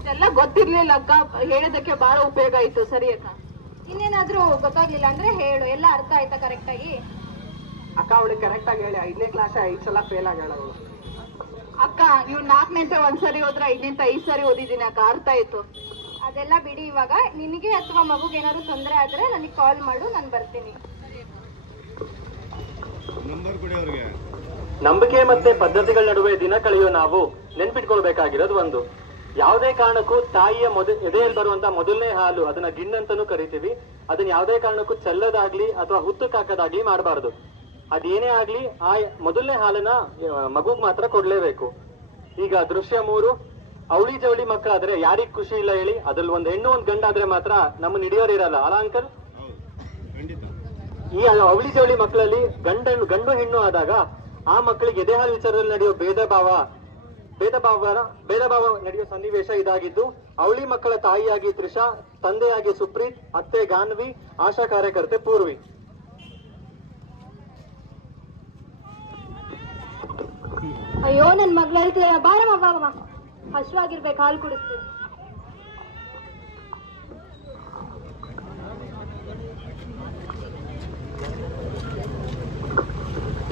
Speaker 6: ಇದೆಲ್ಲ ಗೊತ್ತಿರ್ಲಿಲ್ಲ ಅಕ್ಕ. ಹೇಳೋದಕ್ಕೆ ಬಹಳ ಉಪಯೋಗ ಆಯ್ತು. ಸರಿ ಅಕ್ಕ.
Speaker 7: ಇನ್ನೇನಾದ್ರೂ ಗೊತ್ತಾಗ್ಲಿಲ್ಲ ಅಂದ್ರೆ ಹೇಳು. ಎಲ್ಲ ಅರ್ಥ ಆಯ್ತಾ ಕರೆಕ್ಟ್ ಆಗಿ?
Speaker 1: ಅಕ್ಕ ಅವಳಿಗೆ ಕರೆಕ್ಟ್ ಆಗಿ ಹೇಳಿ. ಐದನೇ ಕ್ಲಾಸ್ ಐದ್ ಸಲ ಫೇಲ್ ಆಗ್ಯಾಳ ಅವಳು
Speaker 6: ಅಕ್ಕ ನೀವು ನಾಲ್ಕನೇಂತ ಒಂದ್ಸರಿ ಹೋದ್ರೆ ಐದನೇಂತ ಐದ್ ಸರಿ ಓದಿದೀನಿ ಅಕ್ಕ ಅರ್ಥ ಆಯ್ತು.
Speaker 7: ಅದೆಲ್ಲ ಬಿಡಿ ಇವಾಗ. ನಿನಗೆ ಅಥವಾ ಮಗುಗೆ ಏನಾದ್ರು ತೊಂದರೆ ಆದ್ರೆ ನನಗೆ ಕಾಲ್ ಮಾಡು ನಾನು ಬರ್ತೀನಿ.
Speaker 4: ನಂಬರ್ ಕೊಡಿ ಅವ್ರಿಗೆ.
Speaker 1: ನಂಬಿಕೆ ಮತ್ತೆ ಪದ್ಧತಿಗಳ ನಡುವೆ ದಿನ ಕಳೆಯೋ ನಾವು ನೆನ್ಪಿಟ್ಕೊಳ್ಬೇಕಾಗಿರೋದು ಒಂದು. ಯಾವುದೇ ಕಾರಣಕ್ಕೂ ತಾಯಿಯ ಮೊದ ಎದೆಯಲ್ಲಿ ಬರುವಂತ ಮೊದಲನೇ ಹಾಲು ಅದನ್ನ ಗಿಣ್ಣಂತಾನೂ ಕರಿತೀವಿ. ಅದನ್ನ ಯಾವುದೇ ಕಾರಣಕ್ಕೂ ಚೆಲ್ಲದಾಗ್ಲಿ ಅಥವಾ ಹುತ್ತಕ್ಕೆ ಹಾಕೋದಾಗ್ಲಿ ಮಾಡಬಾರ್ದು. ಅದೇನೇ ಆಗ್ಲಿ, ಆ ಮೊದಲನೇ ಹಾಲನ್ನ ಮಗುಗ್ ಮಾತ್ರ ಕೊಡ್ಲೇಬೇಕು. ಈಗ ದೃಶ್ಯ ಮೂರು, ಅವಳಿ ಜವಳಿ ಮಕ್ಕಳಾದ್ರೆ ಯಾರಿಗ್ ಖುಷಿ ಇಲ್ಲ ಹೇಳಿ, ಅದ್ರಲ್ಲಿ ಒಂದ್ ಹೆಣ್ಣು, ಒಂದ್ ಗಂಡಾದ್ರೆ ಮಾತ್ರ ನಮ್ಮನ್ನ ಹಿಡಿಯೋರು ಇರಲ್ಲ. ಅಲ್ಲ ಅಂಕಲ್? ಈ ಅವಳಿ ಜವಳಿ ಮಕ್ಕಳಲ್ಲಿ ಗಂಡ, ಗಂಡು, ಹೆಣ್ಣು ಆದಾಗ ಆ ಮಕ್ಕಳಿಗೆ ಎದೆ ಹಾಲು ವಿಚಾರದಲ್ಲಿ ನಡೆಯೋ ಭೇದ ಭಾವ ಭೇದ ಭಾವ ಭೇದ ಭಾವ ನಡೆಯೋ ಸನ್ನಿವೇಶ ಇದಾಗಿದ್ದು, ಅವಳಿ ಮಕ್ಕಳ ತಾಯಿಯಾಗಿ ತ್ರಿಷಾ, ತಂದೆಯಾಗಿ ಸುಪ್ರೀತ್, ಅತ್ತೆ ಗಾನ್ವಿ, ಆಶಾ ಕಾರ್ಯಕರ್ತೆ ಪೂರ್ವಿ.
Speaker 7: ಅಯ್ಯೋ, ನನ್ ಮಗ್ಳು ಹೇಳ್ತಿದ್ದ ಬಾರಮ್ಮ ಬಾರಮ್ಮ. ಹಶ್ವಾಗಿರ್ಬೇಕು ಹಾಲು ಕುಡಿಸ್ತೀನಿ.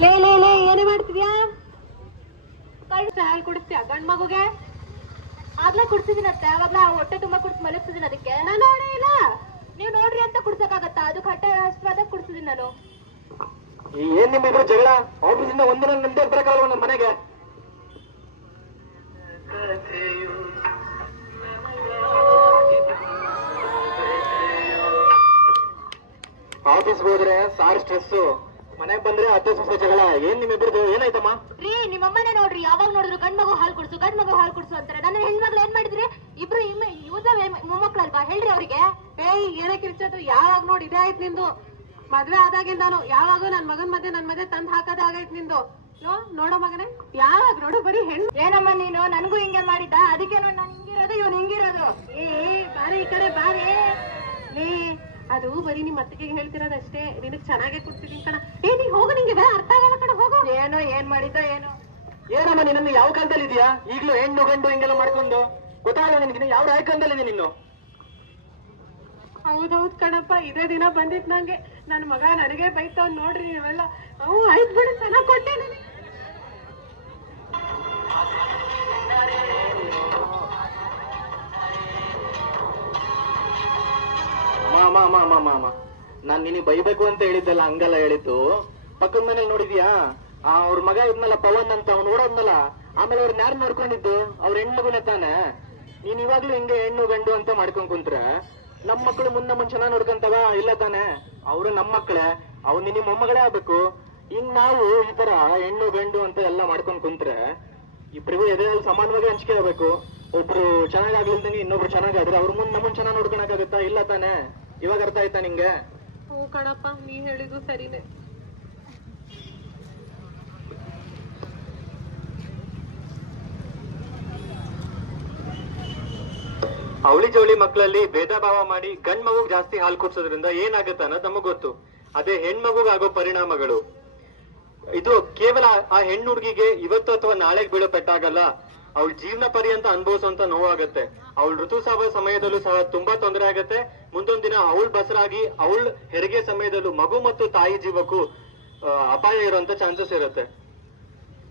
Speaker 7: ಲೇ ಲೇ ಲೇ, ಏನೇ ಮಾಡ್ತಿದ್ಯಾ? ಕಳ್ಸ ಹಾಲು ಕುಡಿಸ್ತೀಯ, ಗಂಡ್ ಮಗುಗೆ? ಆಗ್ಲೇ ಕುಡ್ಸಿದಿನತ್ತೆ ಅವಾಗ್ಲೇ ಹೊಟ್ಟೆ ತುಂಬಾ ಕುಡ್ಸಿ ಮಲಗ್ಸಿದೀನಿ ಅದಕ್ಕೆ. ನಾನು ನೋಡೇ ಇಲ್ಲ. ನೀವು ನೋಡ್ರಿ ಅಂತ ಕುಡ್ಸಕ್ಕಾಗತ್ತಾ? ಅದು ಹೊಟ್ಟೆ ಅಷ್ಟವಾದಾಗ ಕುಡ್ಸಿದೀನಿ ನಾನು.
Speaker 1: ಏನ್ ನಿಮ್ಮಿಬ್ರು ಜಗಳ? ಆಫೀಸಿಂದ ಒಂದಿನ ನಂದೇ ಬರಕಾಗಲ್ಲ ನನ್ನ ಮನೆಗೆ? ಆಫೀಸ್ಗೆ ಹೋದ್ರೆ ಸಾರ್ ಸ್ಟ್ರೆಸ್ ಮನೆಗ್ ಬಂದ್ರೆ ಅತ್ತೆ ಸೊಸೆ ಜಗಳ. ಏನ್ ನಿಮ್ಮಿಬ್ರದು? ಏನಾಯ್ತಮ್ಮ?
Speaker 7: ರೀ ನಿಮ್ಮಮ್ಮನೆ ನೋಡ್ರಿ. ಯಾವಾಗ ನೋಡಿದ್ರು ಗಂಡ್ ಮಗು ಹಾಲು ಕುಡ್ಸು ಗಂಡ್ ಮಗು ಹಾಲು ಕುಡ್ಸು ಅಂತಾರೆ. ನನ್ನ ಹೆಣ್ಮಕ್ಳು ಏನ್ ಮಾಡಿದ್ರಿ? ಇಬ್ರು ಯೂಸ ಮೊಮ್ಮಕ್ಳಲ್ವಾ ಹೇಳ್ರಿ ಅವ್ರಿಗೆ.
Speaker 6: ಏಯ್ ಏನೇ ಕಿರ್ಚೋದು ಯಾವಾಗ ನೋಡಿ ಇದೇ ಆಯ್ತು ನಿಂದು. ಮದ್ವೆ ಆದಾಗಿಂದಾನು ಯಾವಾಗ ನನ್ನ ಮಗನ್ ಮಧ್ಯೆ ನನ್ ಮಧ್ಯೆ ತಂದ್ ಹಾಕದೇ ಆಗೈತ್ ನಿಂದು. ನೋಡೋ ಮಗನೇ ಯಾವಾಗ ನೋಡು ಬರೀ ಹೆಣ್ಣು.
Speaker 7: ಏನಮ್ಮ ನೀನು? ನನಗೂ ಹಿಂಗೆ ಮಾಡಿದ್ದ? ಅದಕ್ಕೆ ನಾನು ಹಿಂಗಿರೋದು ಇವನು ಹಿಂಗಿರೋದು.
Speaker 6: ಏ ಬಾರೆ ಈ ಕಡೆ ಬಾರೆ. ಲೇ ಅದು ಬರೀ ನಿಮ್ಮ ಅತ್ತಿಗೆ ಹೇಳ್ತಿರೋದಷ್ಟೇ. ನಿನಗೆ ಚೆನ್ನಾಗೇ ಕೊಡ್ತಿದೀನಿ ಕಣ. ಏ ನೀ ಹೋಗು ನಿಂಗೆ ಇವೆಲ್ಲ ಅರ್ಥ ಆಗಲ್ಲ ಕಣ ಹೋಗು.
Speaker 7: ಏನೋ ಏನ್ ಮಾಡಿದ್ದ ಏನೋ.
Speaker 1: ಏನಮ್ಮ ನಿನ್ನನ್ನು ಯಾವ ಕಾಲದಲ್ಲಿ ಇದೆಯಾ ಈಗ್ಲೂ ಹೆಣ್ಣು ಗಂಡು ಹಿಂಗೆಲ್ಲ ಮಾಡ್ಕೊಂಡು. ಗೊತ್ತಾಗಲ್ಲ ನಿನಗೆ ಯಾವ ರಾಯಕಾಲದಲ್ಲಿ ನೀನು?
Speaker 6: ಹೌದೌದ್ ಕಣಪ್ಪ ಇದೇ ದಿನ ಬಂದಿತ್ತು ನಂಗೆ. ನನ್ನ ಮಗ ನನಗೆ ಬೈತಾವ್ ನೋಡ್ರಿ ನೀವೆಲ್ಲ. ಅವು ಆಯ್ತು ಬಿಡು ಚೆನ್ನಾಗ್ ಕೊಟ್ಟೆ ನನಗೆ
Speaker 1: ಮಾಮ ಮಾಮ ಮಾಮ ನಾನ್ ನಿನಗೆ ಬೈಬೇಕು ಅಂತ ಹೇಳಿದ್ದಲ್ಲ ಹಂಗಲ್ಲ ಹೇಳಿದ್ದು. ಪಕ್ಕದ ಮನೇಲಿ ನೋಡಿದ್ಯಾ? ಆ, ಅವ್ರ ಮಗ ಇದ್ನಲ್ಲ, ಪವನ್ ಅಂತ ಅವ್ನು ನೋಡೋದ್ನಲ್ಲ ಆಮೇಲೆ ಅವ್ರನ್ನ ಯಾರು ನೋಡ್ಕೊಂಡಿದ್ದು? ಅವ್ರ ಹೆಣ್ಮಗುನೇ ತಾನೆ? ನೀನ್ ಇವಾಗ್ಲೂ ಹಿಂಗೆ ಹೆಣ್ಣು ಗಂಡು ಅಂತ ಮಾಡ್ಕೊಂಡ್ ಕುಂತ್ರೆ, ನಮ್ ಮಕ್ಳು ಮುಂದೆ ಮುಂಚೆ ಚೆನ್ನಾಗ್ ನೋಡ್ಕೊಂತವ? ಇಲ್ಲ ತಾನೆ? ಅವರು ನಮ್ಮ ಮಕ್ಳೇ. ಅವ್ರು ನಿನ್ನ ಮೊಮ್ಮಗಳೇ ಆಗ್ಬೇಕು. ಹಿಂಗ್ ನಾವು ಈ ತರ ಹೆಣ್ಣು ಗಂಡು ಅಂತ ಎಲ್ಲ ಮಾಡ್ಕೊಂಡ್ ಕುಂತ್ರೆ ಇಬ್ರಿಗೂ ಎದೆಯಲ್ಲಿ ಸಮಾನವಾಗಿ ಹಂಚಿಕೆ ಆಗ್ಬೇಕು. ಒಬ್ರು ಚೆನ್ನಾಗಾಗ್ಲಿಲ್ದಂಗೆ ಇನ್ನೊಬ್ರು ಚೆನ್ನಾಗಾದ್ರೆ ಅವ್ರ ಮುಂದೆ ನಮ್ಮನ್ ಚೆನ್ನಾಗಿ ನೋಡ್ಕೊಳಕಾಗತ್ತಾ ಇಲ್ಲ ತಾನೆ? ಇವಾಗ ಅರ್ಥ ಆಯ್ತಾ ನಿಂಗೆ?
Speaker 6: ಹ್ಞೂ ಕಣಪ್ಪ ನೀ ಹೇಳಿದ್ದು ಸರಿನೇ.
Speaker 1: ಅವಳಿ ಜವಳಿ ಮಕ್ಕಳಲ್ಲಿ ಭೇದ ಭಾವ ಮಾಡಿ ಗಂಡ್ ಮಗುಗ್ ಜಾಸ್ತಿ ಹಾಲು ಕುಡ್ಸೋದ್ರಿಂದ ಏನಾಗುತ್ತೆ ಅನ್ನೋದು ನಮಗ್ ಗೊತ್ತು. ಅದೇ ಹೆಣ್ಮಗುಗ್ ಆಗೋ ಪರಿಣಾಮಗಳು. ಇದು ಕೇವಲ ಆ ಹೆಣ್ಣು ಹುಡುಗಿಗೆ ಇವತ್ತು ಅಥವಾ ನಾಳೆ ಬೀಳೋ ಪೆಟ್ಟಾಗಲ್ಲ. ಅವಳ ಜೀವನ ಪರ್ಯಂತ ಅನುಭವಿಸುವಂತ ನೋವಾಗತ್ತೆ. ಅವಳ ಋತುಸ್ರಾವ ಸಮಯದಲ್ಲೂ ಸಹ ತುಂಬಾ ತೊಂದರೆ ಆಗತ್ತೆ. ಮುಂದೊಂದ್ ದಿನ ಅವಳ ಬಸರಾಗಿ ಅವಳ ಹೆರಿಗೆ ಸಮಯದಲ್ಲೂ ಮಗು ಮತ್ತು ತಾಯಿ ಜೀವಕ್ಕೂ ಅಪಾಯ ಇರುವಂತ ಚಾನ್ಸಸ್ ಇರುತ್ತೆ.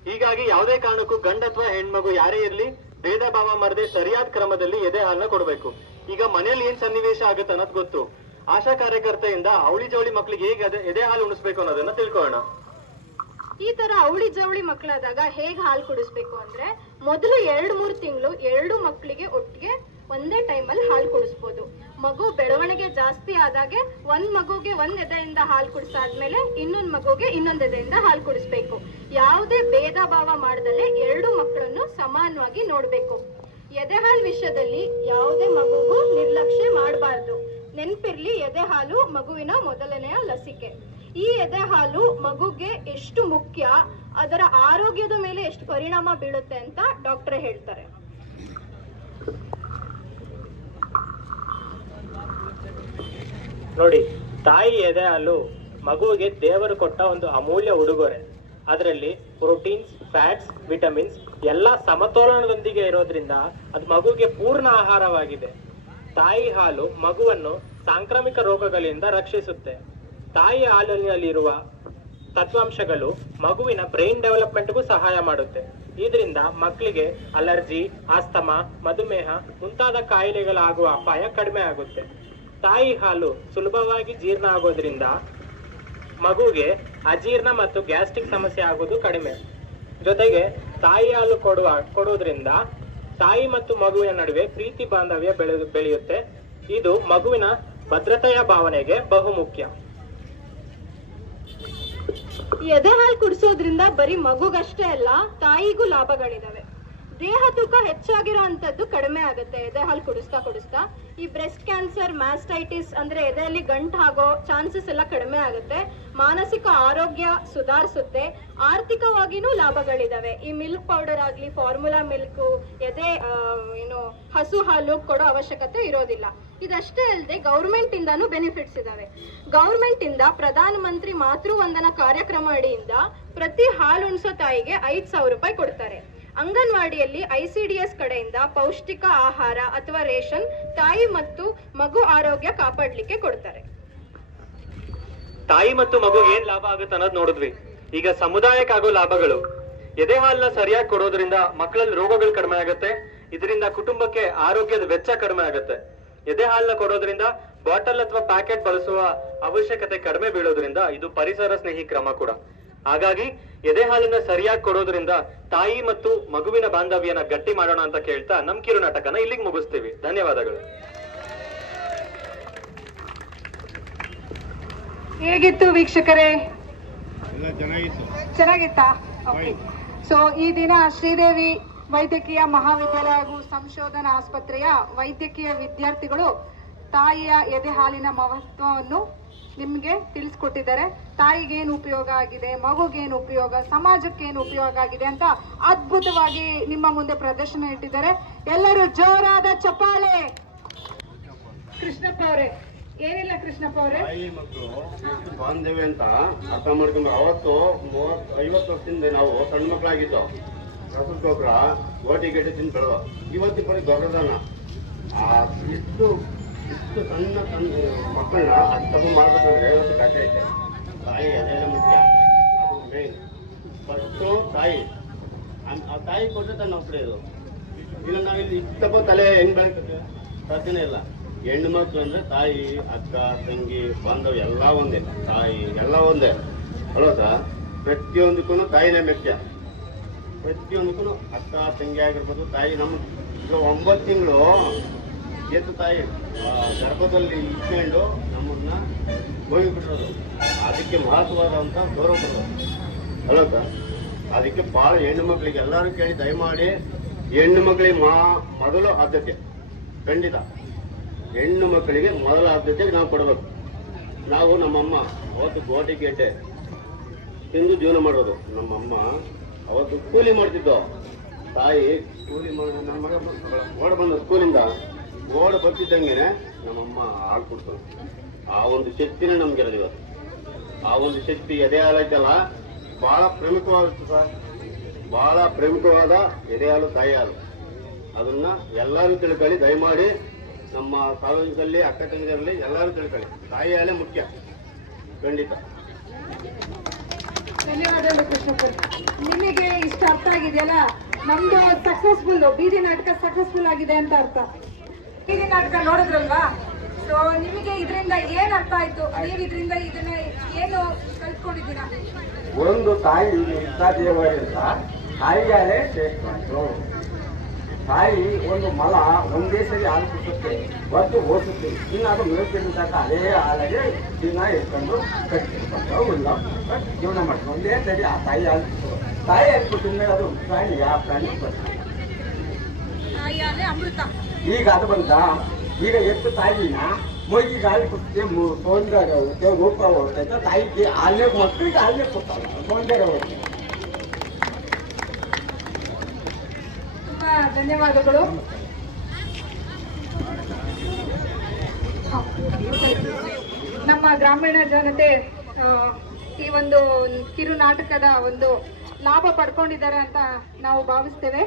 Speaker 1: ಹೀಗಾಗಿ ಯಾವುದೇ ಕಾರಣಕ್ಕೂ ಗಂಡ ಅಥವಾ ಹೆಣ್ಮಗು ಯಾರೇ ಇರ್ಲಿ, ಭೇದ ಭಾವ ಮಾಡದೆ ಸರಿಯಾದ ಕ್ರಮದಲ್ಲಿ ಎದೆ ಹಾಲನ್ನ ಕೊಡ್ಬೇಕು. ಈಗ ಮನೇಲಿ ಏನ್ ಸನ್ನಿವೇಶ ಆಗುತ್ತೆ ಅನ್ನೋದು ಗೊತ್ತು. ಆಶಾ ಕಾರ್ಯಕರ್ತೆಯಿಂದ ಅವಳಿ ಜವಳಿ ಮಕ್ಳಿಗೆ ಹೇಗೆ ಎದೆ ಹಾಲು ಉಣಿಸ್ಬೇಕು ಅನ್ನೋದನ್ನ ತಿಳ್ಕೊಳ್ಳೋಣ.
Speaker 7: ಈ ತರ ಅವಳಿ ಜವಳಿ ಮಕ್ಕಳಾದಾಗ ಹೇಗೆ ಹಾಲು ಕುಡಿಸ್ಬೇಕು ಅಂದ್ರೆ ಮೊದಲು ಎರಡು ಮೂರು ತಿಂಗಳು ಎರಡು ಮಕ್ಕಳಿಗೆ ಒಟ್ಟಿಗೆ ಒಂದೇ ಟೈಮಲ್ಲಿ ಹಾಲು ಕುಡಿಸ್ಬೋದು. ಮಗು ಬೆಳವಣಿಗೆ ಜಾಸ್ತಿ ಆದಾಗೆ ಒಂದ್ ಮಗುಗೆ ಒಂದ್ ಎದೆಯಿಂದ ಹಾಲು ಕುಡಿಸಾದ್ಮೇಲೆ ಇನ್ನೊಂದ್ ಮಗುಗೆ ಇನ್ನೊಂದ್ ಎದೆಯಿಂದ ಹಾಲು ಕುಡಿಸ್ಬೇಕು. ಯಾವುದೇ ಭೇದ ಭಾವ ಮಾಡದಲ್ಲೇ ಎರಡು ಮಕ್ಕಳನ್ನು ಸಮಾನವಾಗಿ ನೋಡ್ಬೇಕು. ಎದೆ ಹಾಲು ವಿಷಯದಲ್ಲಿ ಯಾವುದೇ ಮಗುಗೂ ನಿರ್ಲಕ್ಷ್ಯ ಮಾಡಬಾರ್ದು. ನೆನ್ಪಿರ್ಲಿ ಎದೆ ಹಾಲು ಮಗುವಿನ ಮೊದಲನೆಯ ಲಸಿಕೆ. ಈ ಎದೆ ಹಾಲು ಮಗುಗೆ ಎಷ್ಟು ಮುಖ್ಯ? ಅದರ ಆರೋಗ್ಯದ ಮೇಲೆ ಎಷ್ಟು ಪರಿಣಾಮ ಬೀಳುತ್ತೆ ಅಂತ ಡಾಕ್ಟರ್ ಹೇಳ್ತಾರೆ.
Speaker 5: ನೋಡಿ, ತಾಯಿ ಎದೆ ಹಾಲು ಮಗುವಿಗೆ ದೇವರು ಕೊಟ್ಟ ಒಂದು ಅಮೂಲ್ಯ ಉಡುಗೊರೆ. ಅದರಲ್ಲಿ ಪ್ರೋಟೀನ್ಸ್, ಫ್ಯಾಟ್ಸ್, ವಿಟಮಿನ್ಸ್ ಎಲ್ಲ ಸಮತೋಲನದೊಂದಿಗೆ ಇರೋದ್ರಿಂದ ಅದು ಮಗುವಿಗೆ ಪೂರ್ಣ ಆಹಾರವಾಗಿದೆ. ತಾಯಿ ಹಾಲು ಮಗುವನ್ನು ಸಾಂಕ್ರಾಮಿಕ ರೋಗಗಳಿಂದ ರಕ್ಷಿಸುತ್ತೆ. ತಾಯಿ ಹಾಲಿನಲ್ಲಿರುವ ತತ್ವಾಂಶಗಳು ಮಗುವಿನ ಬ್ರೈನ್ ಡೆವಲಪ್ಮೆಂಟ್ಗೂ ಸಹಾಯ ಮಾಡುತ್ತೆ. ಇದರಿಂದ ಮಕ್ಕಳಿಗೆ ಅಲರ್ಜಿ, ಆಸ್ತಮಾ, ಮಧುಮೇಹ ಮುಂತಾದ ಕಾಯಿಲೆಗಳಾಗುವ ಅಪಾಯ ಕಡಿಮೆ ಆಗುತ್ತೆ. ತಾಯಿ ಹಾಲು ಸುಲಭವಾಗಿ ಜೀರ್ಣ ಆಗೋದ್ರಿಂದ ಮಗುಗೆ ಅಜೀರ್ಣ ಮತ್ತು ಗ್ಯಾಸ್ಟ್ರಿಕ್ ಸಮಸ್ಯೆ ಆಗೋದು ಕಡಿಮೆ. ಜೊತೆಗೆ ತಾಯಿ ಹಾಲು ಕೊಡುವ ಕೊಡುವುದರಿಂದ ತಾಯಿ ಮತ್ತು ಮಗುವಿನ ನಡುವೆ ಪ್ರೀತಿ ಬಾಂಧವ್ಯ ಬೆಳೆ ಬೆಳೆಯುತ್ತೆ. ಇದು ಮಗುವಿನ ಭದ್ರತೆಯ ಭಾವನೆಗೆ ಬಹುಮುಖ್ಯ.
Speaker 7: ಎದೆ ಹಾಲು ಕುಡಿಸೋದ್ರಿಂದ ಬರೀ ಮಗುಗಷ್ಟೇ ಅಲ್ಲ, ತಾಯಿಗೂ ಲಾಭಗಳಿದಾವೆ. ದೇಹ ತೂಕ ಹೆಚ್ಚಾಗಿರೋ ಅಂಥದ್ದು ಕಡಿಮೆ ಆಗುತ್ತೆ, ಎದೆ ಹಾಲು ಕುಡಿಸ್ತಾ ಕುಡಿಸ್ತಾ. ಈ ಬ್ರೆಸ್ಟ್ ಕ್ಯಾನ್ಸರ್, ಮ್ಯಾಸ್ಟೈಟಿಸ್ ಅಂದ್ರೆ ಎದೆಯಲ್ಲಿ ಗಂಟು ಆಗೋ ಚಾನ್ಸಸ್ ಎಲ್ಲ ಕಡಿಮೆ ಆಗುತ್ತೆ. ಮಾನಸಿಕ ಆರೋಗ್ಯ ಸುಧಾರಿಸುತ್ತೆ, ಆರ್ಥಿಕವಾಗಿನೂ ಲಾಭಗಳಿದಾವೆ. ಈ ಮಿಲ್ಕ್ ಪೌಡರ್ ಆಗ್ಲಿ ಫಾರ್ಮುಲಾ ಮಿಲ್ಕ್ ಎದೆ ಏನು, ಹಸು ಹಾಲು ಕೊಡೋ ಅವಶ್ಯಕತೆ ಇರೋದಿಲ್ಲ. ಇದಷ್ಟೇ ಅಲ್ಲದೆ ಗೌರ್ಮೆಂಟ್ ಇಂದಾನು ಬೆನಿಫಿಟ್ಸ್ ಇದಾವೆ. ಗೌರ್ಮೆಂಟ್ ಇಂದ ಪ್ರಧಾನ ಮಂತ್ರಿ ಮಾತೃ ವಂದನಾ ಕಾರ್ಯಕ್ರಮ ಅಡಿಯಿಂದ ಪ್ರತಿ ಹಾಲು ಉಣಿಸೋ ತಾಯಿಗೆ ಐದ್ ಸಾವಿರ ರೂಪಾಯಿ ಕೊಡ್ತಾರೆ. ಅಂಗನವಾಡಿಯಲ್ಲಿ ಐಸಿಡಿಎಸ್ ಕಡೆಯಿಂದ ಪೌಷ್ಟಿಕ ಆಹಾರ ಅಥವಾ ರೇಷನ್ ತಾಯಿ ಮತ್ತು ಮಗು ಆರೋಗ್ಯ ಕಾಪಾಡಲಿಕ್ಕೆ ಕೊಡ್ತಾರೆ.
Speaker 1: ತಾಯಿ ಮತ್ತು ಮಗು ಏನ್ ಲಾಭ ಆಗುತ್ತೆ ಅನ್ನೋದು ನೋಡಿದ್ವಿ. ಈಗ ಸಮುದಾಯಕ್ಕಾಗೋ ಲಾಭಗಳು. ಎದೆ ಹಾಲನ್ನ ಸರಿಯಾಗಿ ಕೊಡೋದ್ರಿಂದ ಮಕ್ಕಳಲ್ಲಿ ರೋಗಗಳು ಕಡಿಮೆ ಆಗುತ್ತೆ. ಇದರಿಂದ ಕುಟುಂಬಕ್ಕೆ ಆರೋಗ್ಯದ ವೆಚ್ಚ ಕಡಿಮೆ ಆಗುತ್ತೆ. ಎದೆ ಹಾಲನ್ನ ಕೊಡೋದ್ರಿಂದ ಬಾಟಲ್ ಅಥವಾ ಪ್ಯಾಕೆಟ್ ಬಳಸುವ ಅವಶ್ಯಕತೆ ಕಡಿಮೆ ಬೀಳೋದ್ರಿಂದ ಇದು ಪರಿಸರ ಸ್ನೇಹಿ ಕ್ರಮ ಕೂಡ. ಹಾಗಾಗಿ ಎದೆ ಹಾಲನ್ನ ಸರಿಯಾಗಿ ಕೊಡೋದ್ರಿಂದ ತಾಯಿ ಮತ್ತು ಮಗುವಿನ ಬಾಂಧವ್ಯನ ಗಟ್ಟಿ ಮಾಡೋಣ ಅಂತ ಕೇಳ್ತಾ ನಮ್ ಕಿರು ನಾಟಕನ ಇಲ್ಲಿಗೆ ಮುಗಿಸ್ತೀವಿ. ಧನ್ಯವಾದಗಳು.
Speaker 8: ಹೇಗಿತ್ತು ವೀಕ್ಷಕರೇ?
Speaker 4: ಚೆನ್ನಾಗಿತ್ತು.
Speaker 8: ಚೆನ್ನಾಗಿತ್ತಾ? ಓಕೆ ಸೊ ಈ ದಿನ ಶ್ರೀದೇವಿ ವೈದ್ಯಕೀಯ ಮಹಾವಿದ್ಯಾಲಯ ಹಾಗೂ ಸಂಶೋಧನಾ ಆಸ್ಪತ್ರೆಯ ವೈದ್ಯಕೀಯ ವಿದ್ಯಾರ್ಥಿಗಳು ತಾಯಿಯ ಎದೆ ಹಾಲಿನ ಮಹತ್ವವನ್ನು ನಿಮಗೆ ತಿಳಿಸ್ಕೊಟ್ಟಿದ್ದಾರೆ. ತಾಯಿಗೇನು ಉಪಯೋಗ ಆಗಿದೆ ಮಗುಗೇನು ಉಪಯೋಗ ಸಮಾಜಕ್ಕೇನು ಉಪಯೋಗ ಆಗಿದೆ ಅಂತ ಅದ್ಭುತವಾಗಿ ನಿಮ್ಮ ಮುಂದೆ ಪ್ರದರ್ಶನ ಇಟ್ಟಿದ್ದಾರೆ. ಎಲ್ಲರೂ ಜೋರಾದ ಚಪ್ಪಾಳೆ! ಕೃಷ್ಣಪ್ಪ ಅವರೇ ಏನಿಲ್ಲ ಕೃಷ್ಣಪ್ಪ ಅವರೇ?
Speaker 4: ತಾಯಿ ಬಾಂಧವ್ಯ ಅಂತ ಅರ್ಥ ಮಾಡ್ಕೊಂಡು ಅವತ್ತು ಐವತ್ತು ವರ್ಷದಿಂದ ನಾವು ಸಣ್ಣ ಮಕ್ಕಳಾಗಿದ್ದು ರಸದ ಗೊಬ್ಬರ ಓಟಿ ಗೆಡ್ಡೆ ತಿಂದು ಬೆಳೆದ ಇವತ್ತು ಬರೀ ಗೊಬ್ಬರದನ್ನ ಆ, ಇಷ್ಟು ಇಷ್ಟು ಸಣ್ಣ ಸಣ್ಣ ಮಕ್ಕಳನ್ನ ಅಷ್ಟು ಮಾಡ್ಬೇಕಂದ್ರೆ ಇವತ್ತು ಕಷ್ಟ ಐತೆ. ತಾಯಿ ಅದೆಲ್ಲ ಮುಖ್ಯ. ಅದು ಮೇನ್ ಫಸ್ಟು ತಾಯಿ. ಆ- ಆ ತಾಯಿ ಕೊಟ್ಟರೆ ನಾವು ಇದು ಇಲ್ಲ ನಾವಿಲ್ಲಿ ಇಷ್ಟಪ್ಪ ತಲೆ ಹೆಂಗೆ ಬೆಳೀತದೆ ಸಾಧ್ಯನೇ ಇಲ್ಲ. ಹೆಣ್ಣು ಮಕ್ಕಳು ಅಂದ್ರೆ ತಾಯಿ, ಅಕ್ಕ, ತಂಗಿ ಬಾಂಧವ ಎಲ್ಲ ಒಂದೇ. ತಾಯಿ ಎಲ್ಲ ಒಂದೇ. ಅಲ್ವಾ ಸರ್? ಪ್ರತಿಯೊಂದಕ್ಕೂ ತಾಯಿನೇ ಮುಖ್ಯ. ಪ್ರತಿಯೊಂದಕ್ಕೂ ಅಕ್ಕ, ತಂಗಿ ಆಗಿರ್ಬೋದು, ತಾಯಿ ನಮ್ಮ ಒಂಬತ್ತು ತಿಂಗಳು ಎದ್ದು ತಾಯಿ ಗರ್ಭದಲ್ಲಿ ಇಟ್ಕೊಂಡು ನಮ್ಮನ್ನ ಹೋಗಿಬಿಟ್ಟಿರೋದು ಅದಕ್ಕೆ ಮಹತ್ವವಾದಂಥ ಗೌರವ ಕೊಡೋದು. ಅಲ್ವಾ ಸರ್? ಅದಕ್ಕೆ ಭಾಳ ಹೆಣ್ಣು ಮಕ್ಕಳಿಗೆ ಎಲ್ಲರೂ ಕೇಳಿ ದಯಮಾಡಿ ಹೆಣ್ಣು ಮಕ್ಕಳಿಗೆ ಮಾ, ಮೊದಲು ಆದ್ಯತೆ. ಖಂಡಿತ. ಹೆಣ್ಣು ಮಕ್ಕಳಿಗೆ ಮೊದಲ ಆದ್ಯತೆ ನಾವು ಕೊಡಬೇಕು. ನಾವು ನಮ್ಮಮ್ಮ, ಅವತ್ತು ಗೋಟಿ ಗೇಟೆ ತಿಂದು ಜೀವನ ಮಾಡೋದು ನಮ್ಮಮ್ಮ ಅವತ್ತು ಕೂಲಿ ಮಾಡ್ತಿದ್ದೋ. ತಾಯಿ ಕೂಲಿ ನನ್ನ ಮಗ ಓಡ ಬಂದ ಸ್ಕೂಲಿಂದ ಓಡ ಬರ್ತಿದ್ದಂಗೆನೆ ನಮ್ಮಮ್ಮ ಹಾಳು ಆ ಒಂದು ಶಕ್ತಿನೇ ನಮ್ಗೆ ಇರೋದು ಇವತ್ತು. ಆ ಒಂದು ಶಕ್ತಿ ಎದೆ ಹಾಲೈತಲ್ಲ ಬಹಳ ಪ್ರಮುಖವಾಗುತ್ತೆ ಸರ್ ಬಹಳ ಪ್ರಮುಖವಾದ ಎದೆ ಹಾಲು, ತಾಯಿ ಹಾಲು. ಅದನ್ನ ಎಲ್ಲರೂ ತಿಳ್ಕೊಳ್ಳಿ, ದಯಮಾಡಿ ನಮ್ಮ ಸಾರ್ವಜನಿಕರಲ್ಲಿ ಅಕ್ಕ ತಂಗಿಯರಲ್ಲಿ ಎಲ್ಲರೂ ತಿಳ್ಕೊಳ್ಳಿ ತಾಯಿ ಹಾಲೇ ಮುಖ್ಯ. ಖಂಡಿತ.
Speaker 8: ಧನ್ಯವಾದಗಳು ಕೃಷ್ಣಪ್ಪ. ನಿಮಗೆ ಇಷ್ಟ ಅರ್ಥ ಆಗಿದೆಯಲ್ಲ? ನಮ್ದು ಸಕ್ಸಸ್ಫುಲ್ ಬೀದಿ ನಾಟಕ ಸಕ್ಸಸ್ಫುಲ್ ಆಗಿದೆ ಅಂತ ಅರ್ಥ. ಬೀದಿ ನಾಟಕ ನೋಡಿದ್ರಲ್ವಾ? ಸೊ ನಿಮಗೆ ಇದರಿಂದ ಏನ್ ಅರ್ಥ ಆಯ್ತು? ನೀವು ಇದರಿಂದ ಇದನ್ನ ಏನು ಕಲ್ತ್ಕೊಂಡಿದ್ದೀರಾ?
Speaker 9: ಒಂದು ತಾಯಿ ದೇವರಿಂದ ತಾಯಿಯಾಲೇ ಶ್ರೇಷ್ಠ ತಾಯಿ ಒಂದು ಮಲ ಒಂದೇ ಸರಿ ಹಾಲು ಕುಡಿಸುತ್ತೆ ಒಟ್ಟು ಓಸುತ್ತೆ ಇನ್ನು ಅದು ಮೇಲ್ತಿರುತ್ತಾಗ ಅದೇ ಹಾಲಿಗೆ ದಿನ ಇಟ್ಕೊಂಡು ಕಟ್ಟಿಕೊಂಡು ಇಲ್ಲ ಜೀವನ ಮಾಡ್ಕೊಂಡು ಒಂದೇ ಸರಿ ಆ ತಾಯಿ ಹಾಲು. ತಾಯಿ ಹಾಲು ಕುಡಿದ ಅದು ಪ್ರಾಣಿ ಯಾವ ಪ್ರಾಣಿ ಬರ್ತದೆ ಈಗ ಅದು ಬಂದ ಈಗ ಎತ್ತು ತಾಯಿನ ಮಗಿಗೆ ಹಾಲು ಕೊಡ್ತೀವಿ ಸೌಂದರ್ಯ ಹೋಗುತ್ತೆ ರೂಪ ಹೋಗ್ತೈತೆ. ತಾಯಿಗೆ ಹಾಲೇ ಮಕ್ಕಳಿಗೆ ಹಾಲೇ ಕೊಡ್ತಾಳೆ ಸೌಂದರ್ಯ ಹೋಗುತ್ತೆ
Speaker 8: ತುಂಬಾ ಧನ್ಯವಾದಗಳು. ನಮ್ಮ ಗ್ರಾಮೀಣ ಜನತೆ ಈ ಒಂದು ಕಿರು ನಾಟಕದ ಒಂದು ಲಾಭ ಪಡ್ಕೊಂಡಿದ್ದಾರೆ ಅಂತ ನಾವು ಭಾವಿಸ್ತೇವೆ.